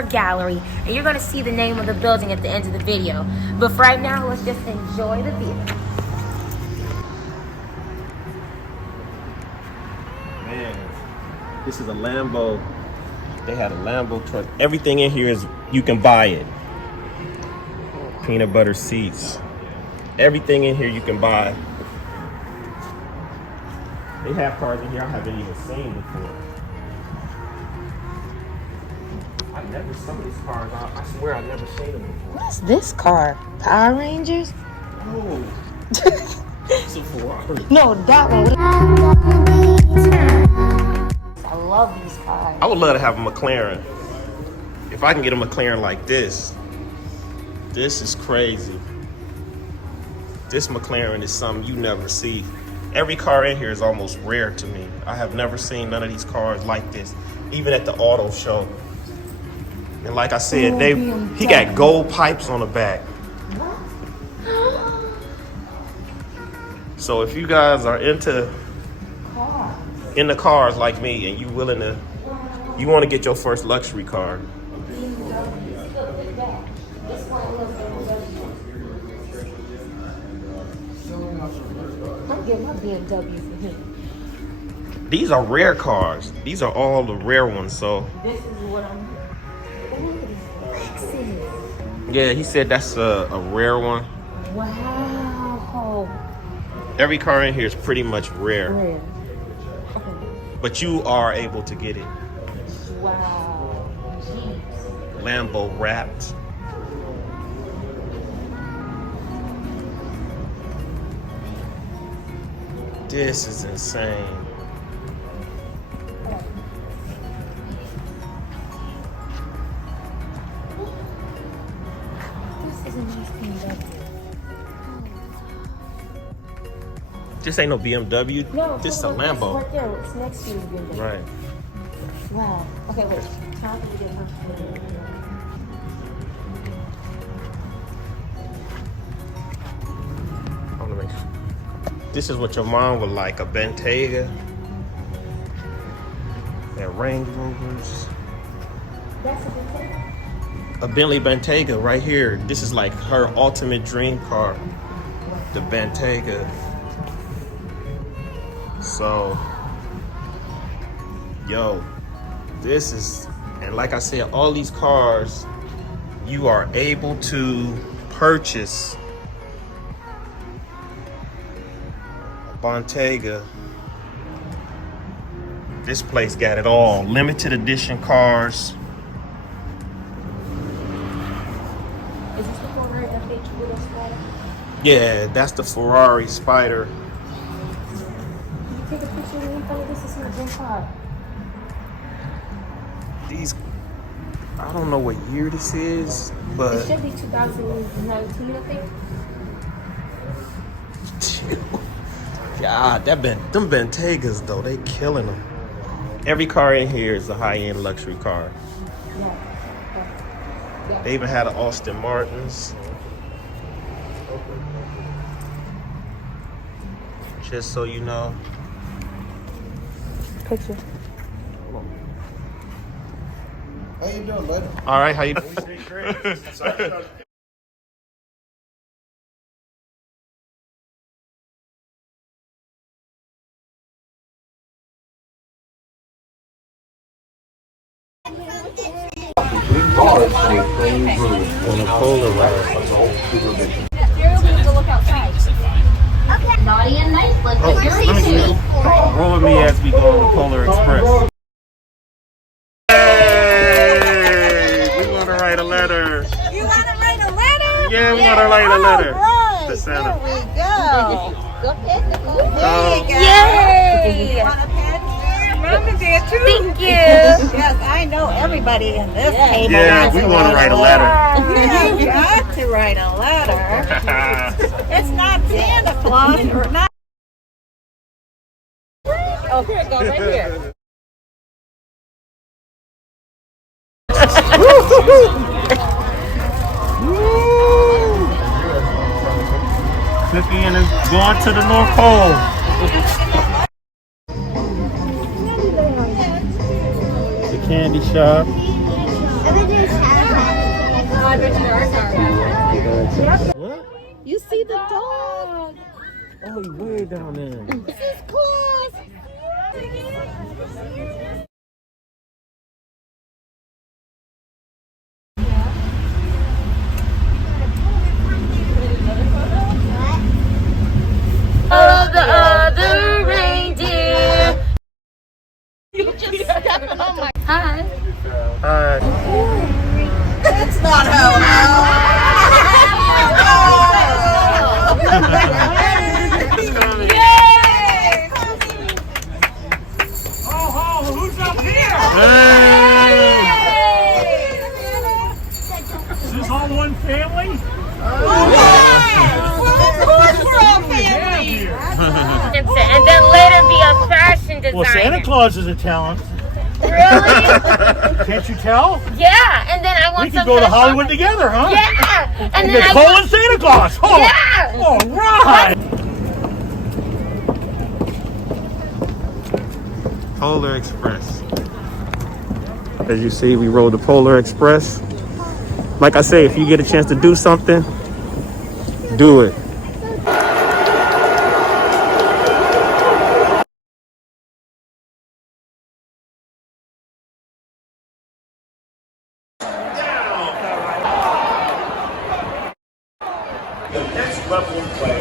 art gallery, and you're gonna see the name of the building at the end of the video. But for right now, let's just enjoy the view. Man, this is a Lambo. They had a Lambo truck. Everything in here is, you can buy it. Peanut butter seats. Everything in here you can buy. They have cars in here I haven't even seen before. I've never, some of these cars, I swear I've never seen them before. What's this car? Power Rangers? Oh, it's a Ferrari. No, that one. I love these cars. I would love to have a McLaren. If I can get a McLaren like this. This is crazy. This McLaren is something you never see. Every car in here is almost rare to me. I have never seen none of these cars like this, even at the auto show. And like I said, he got gold pipes on the back. So if you guys are into cars like me and you want to get your first luxury car. My BMW for him. These are rare cars. These are all the rare ones. So This is what I'm. yeah, he said that's a rare one. Wow. Every car in here is pretty much rare, Rare. but you are able to get it. Wow. Jeez. Lambo wrapped. This is insane. This is a nice BMW. This ain't no BMW. No, This is a look, Lambo. Right there. It's next to you. BMW. Right. Wow. Okay, wait. How do we get her? I want to make sure. This is what your mom would like, a Bentayga. And Range Rovers. That's a good thing. A Bentley Bentayga right here. This is like her ultimate dream car. The Bentayga. So, yo, this is, and like I said, all these cars, you are able to purchase a Bentayga. This place got it all. Limited edition cars. Is this the Ferrari FH with a spider? Yeah, that's the Ferrari Spider. Can you take a picture of me in front of this? This is a dream car. These, I don't know what year this is, It but should be 2019, I think. God, them Bentaygas though, they killing them. Every car in here is a high-end luxury car. Yeah. They even had an Aston Martins. Just so you know. Picture. How you doing, bud? All right, how you doing? Great. Sorry. On a Polar ride. Naughty and nice, like Oh, roll with me as we go on the Polar Express. Hey, we want to write a letter. You want to write a letter? Yeah, we want to write a letter Right. to Santa. There we go. Oh. Yay! You want a pen? Mama did too. Thank you. Yes, I know everybody in this table. Yeah, wants we to want to write a letter. You got to write a letter. It's not Santa Claus or not. Oh, here it goes, right here. Cookie and is going to the North Pole. The candy shop. What? You see the dog? Oh, he's way down there. This is Claus. Oh, the other reindeer. You just stepping on my. Hi. That's not how. Who's up here? Is this all one family? Of course we're all family. And then later be a fashion designer. Well, Santa Claus is a talent. Really? Can't you tell? Yeah. And then I want We some could go for to the Hollywood together, huh? Yeah. And then I Nicole want. and Santa Claus. Oh, Yeah. all right. Polar Express. As you see, we rode the Polar Express. Like I say, if you get a chance to do something, do it. The next level of play